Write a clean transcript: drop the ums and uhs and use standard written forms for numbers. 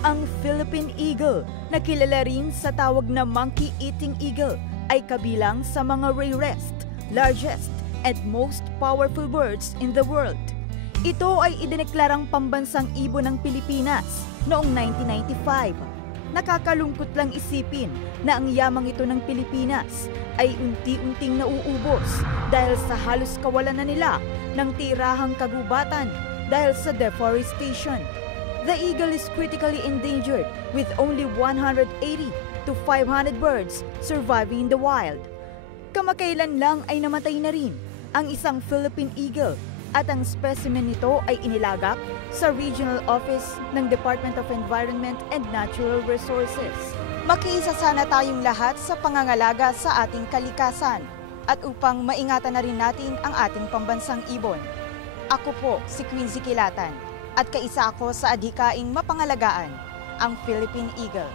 Ang Philippine Eagle, na kilala rin sa tawag na monkey-eating eagle, ay kabilang sa mga rarest, largest, and most powerful birds in the world. Ito ay idineklarang pambansang ibon ng Pilipinas noong 1995. Nakakalungkot lang isipin na ang yamang ito ng Pilipinas ay unti-unting nauubos dahil sa halos kawalan na nila ng tirahang kagubatan dahil sa deforestation. The eagle is critically endangered with only 180 to 500 birds surviving in the wild. Kamakailan lang ay namatay na rin ang isang Philippine eagle at ang specimen nito ay inilagak sa Regional Office ng Department of Environment and Natural Resources. Makiisa sana tayong lahat sa pangangalaga sa ating kalikasan at upang maingatan na rin natin ang ating pambansang ibon. Ako po si Quincy Kilatan at kaisa ako sa adhikaing mapangalagaan ang Philippine Eagle.